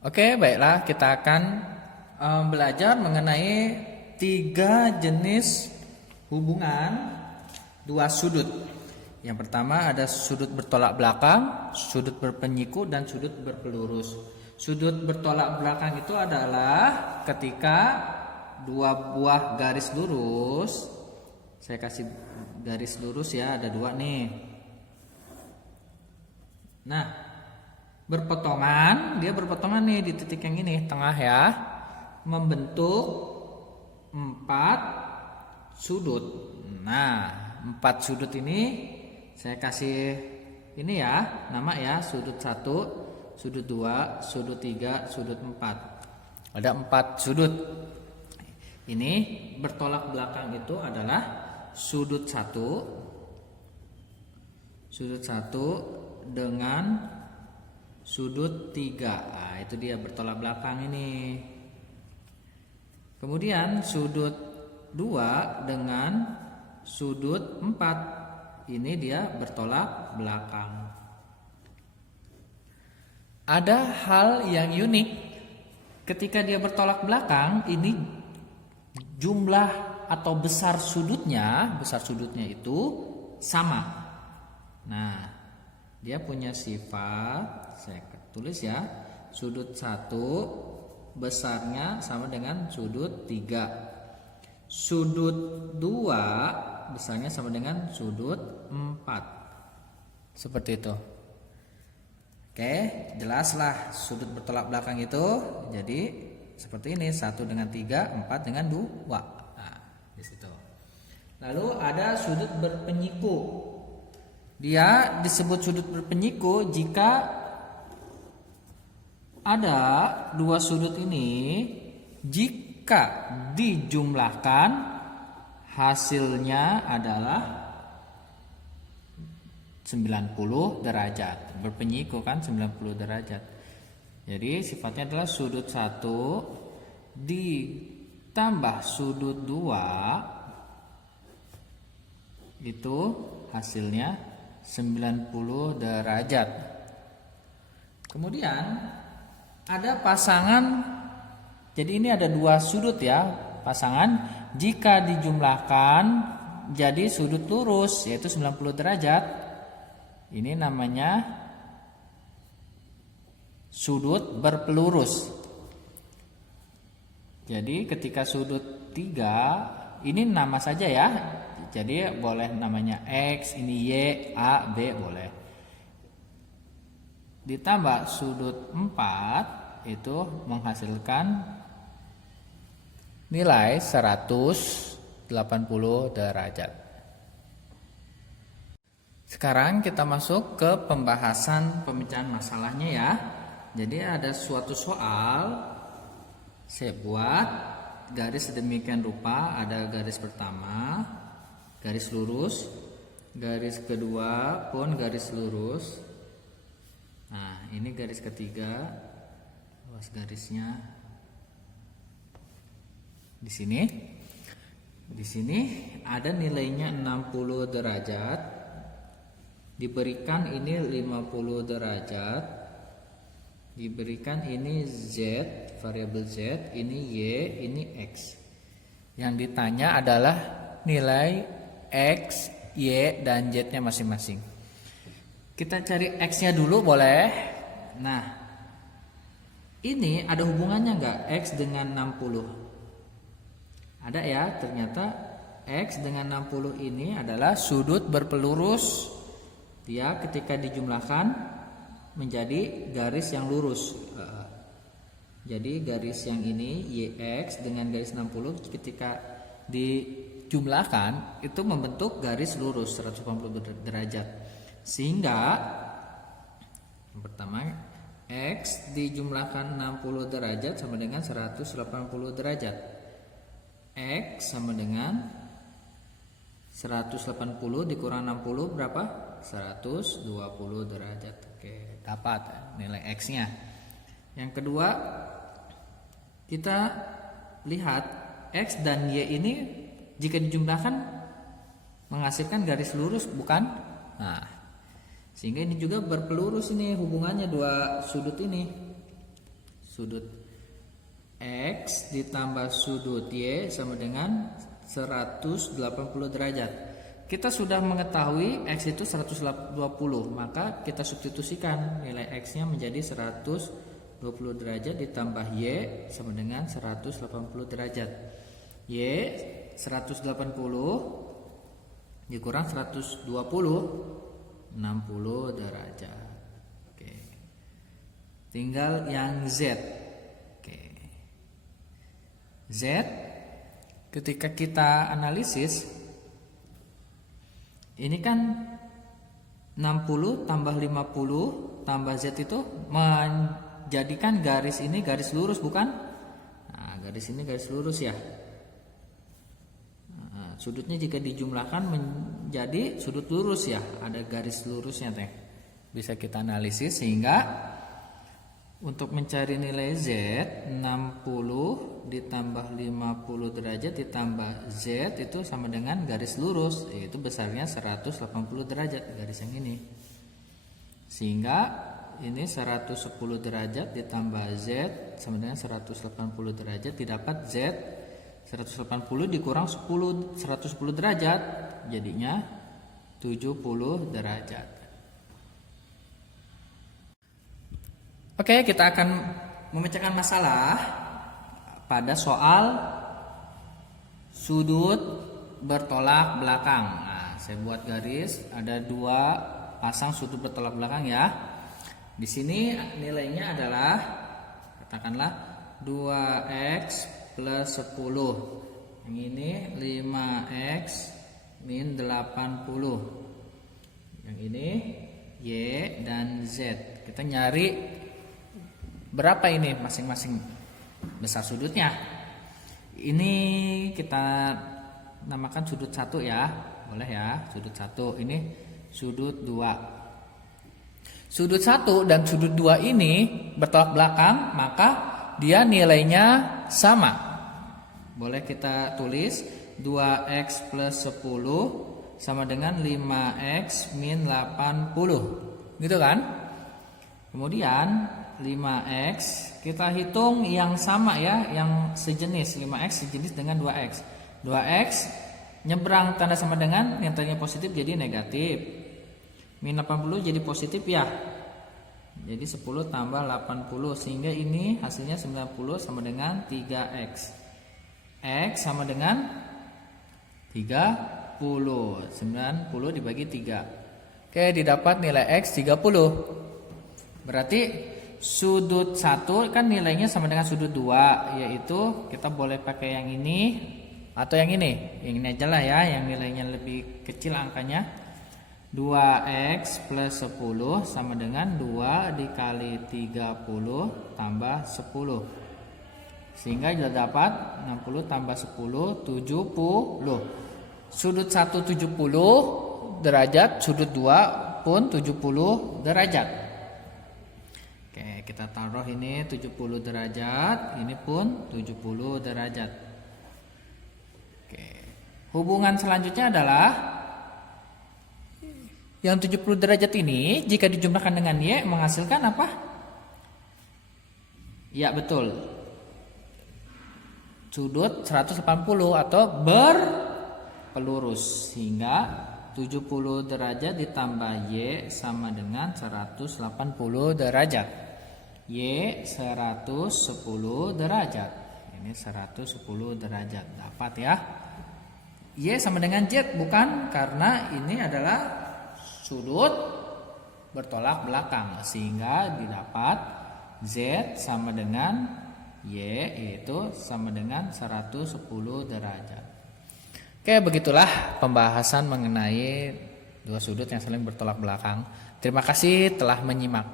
Oke, baiklah, kita akan belajar mengenai 3 jenis hubungan dua sudut. Yang pertama ada sudut bertolak belakang, sudut berpenyiku, dan sudut berpelurus. Sudut bertolak belakang itu adalah ketika dua buah garis lurus, saya kasih garis lurus ya, ada 2 nih. Nah, dia berpotongan nih di titik yang ini tengah ya, membentuk 4 sudut. Nah, 4 sudut ini saya kasih ini ya, nama ya, sudut 1, sudut 2, sudut 3, sudut 4. Ada 4 sudut. Ini bertolak belakang itu adalah sudut 1 dengan sudut 3. Nah, itu dia bertolak belakang ini. Kemudian sudut 2 dengan sudut 4. Ini dia bertolak belakang. Ada hal yang unik ketika dia bertolak belakang, ini jumlah atau besar sudutnya itu sama. Nah, dia punya sifat, saya tulis ya, sudut 1 besarnya sama dengan sudut 3. Sudut 2 besarnya sama dengan sudut 4. Seperti itu. Oke, jelaslah sudut bertolak belakang itu. Jadi seperti ini, 1 dengan 3, 4 dengan 2. Nah, di situ. Lalu ada sudut berpenyiku. Dia disebut sudut berpenyiku jika ada 2 sudut ini, jika dijumlahkan hasilnya adalah 90 derajat. Berpenyiku kan 90 derajat. Jadi sifatnya adalah sudut 1 ditambah sudut 2, itu hasilnya 90 derajat. Kemudian ada pasangan. Jadi ini ada 2 sudut ya, pasangan. Jika dijumlahkan jadi sudut lurus, yaitu 90 derajat. Ini namanya sudut berpelurus. Jadi ketika sudut 3, ini nama saja ya. Jadi boleh namanya X, ini Y, A, B boleh. Ditambah sudut 4 itu menghasilkan nilai 180 derajat. Sekarang kita masuk ke pembahasan pemecahan masalahnya ya. Jadi ada suatu soal, saya buat garis sedemikian rupa. Ada garis pertama, garis lurus, garis kedua pun garis lurus. Nah, ini garis ketiga, luas garisnya di sini. Di sini ada nilainya 60 derajat. Diberikan ini 50 derajat. Diberikan ini Z, variabel Z, ini Y, ini X. Yang ditanya adalah nilai X, Y, dan Z-nya masing-masing. Kita cari X-nya dulu boleh. Nah, ini ada hubungannya enggak X dengan 60? Ada ya, ternyata X dengan 60 ini adalah sudut berpelurus. Dia ketika dijumlahkan menjadi garis yang lurus. Jadi garis yang ini YX dengan garis 60 ketika dijumlahkan itu membentuk garis lurus 180 derajat. Sehingga yang pertama X dijumlahkan 60 derajat sama dengan 180 derajat. X sama dengan 180 dikurang 60 berapa? 120 derajat. Oke, dapat nilai X-nya. Yang kedua, kita lihat X dan Y ini jika dijumlahkan menghasilkan garis lurus, bukan? Nah, sehingga ini juga berpelurus ini hubungannya dua sudut ini. Sudut X ditambah sudut Y sama dengan 180 derajat. Kita sudah mengetahui X itu 120, maka kita substitusikan nilai X-nya menjadi 120 derajat ditambah Y sama dengan 180 derajat. Y 180 dikurang 120, 60 derajat. Oke. Tinggal yang Z. Oke. Z ketika kita analisis ini kan 60 tambah 50 tambah Z itu menjadikan garis ini garis lurus, bukan? Nah, garis ini garis lurus ya. Nah, sudutnya jika dijumlahkan menjadi sudut lurus ya, ada garis lurusnya teh. Bisa kita analisis sehingga untuk mencari nilai Z 60 ditambah 50 derajat ditambah Z itu sama dengan garis lurus, yaitu besarnya 180 derajat, garis yang ini. Sehingga ini 110 derajat ditambah Z sama dengan 180 derajat, didapat Z 180 dikurang 110 derajat jadinya 70 derajat. Oke, kita akan memecahkan masalah pada soal sudut bertolak belakang. Nah, saya buat garis, ada dua pasang sudut bertolak belakang ya. Di sini nilainya adalah katakanlah 2x plus 10. Yang ini 5x min 80. Yang ini Y dan Z. Kita nyari berapa ini masing-masing besar sudutnya. Ini kita namakan sudut 1 ya. Boleh ya, sudut 1. Ini sudut 2. Sudut 1 dan sudut 2 ini bertolak belakang, maka dia nilainya sama. Boleh kita tulis 2x plus 10 sama dengan 5x min 80. Gitu kan? Kemudian 5x kita hitung yang sama ya, yang sejenis. 5x sejenis dengan 2x. 2x nyebrang tanda sama dengan yang tadinya positif jadi negatif. Min 80 jadi positif ya. Jadi 10 tambah 80 sehingga ini hasilnya 90 sama dengan 3x. X sama dengan 30. 90 dibagi 3. Oke, didapat nilai X 30. Berarti sudut 1 kan nilainya sama dengan sudut 2, yaitu kita boleh pakai yang ini atau yang ini. Yang ini aja lah ya, yang nilainya lebih kecil angkanya. 2x plus 10 sama dengan 2 dikali 30 tambah 10. Sehingga sudah dapat 60 tambah 10, 70. Sudut 1 70 derajat, sudut 2 pun 70 derajat. Oke, kita taruh ini 70 derajat, ini pun 70 derajat. Oke. Hubungan selanjutnya adalah yang 70 derajat ini jika dijumlahkan dengan Y menghasilkan apa? Ya, betul. Sudut 180 atau berpelurus, sehingga 70 derajat ditambah Y sama dengan 180 derajat. Y 110 derajat. Ini 110 derajat. Dapat ya. Y sama dengan Z, bukan? Karena ini adalah sudut bertolak belakang, sehingga didapat Z sama dengan Y, yaitu sama dengan 110 derajat. Oke, begitulah pembahasan mengenai dua sudut yang saling bertolak belakang. Terima kasih telah menyimak.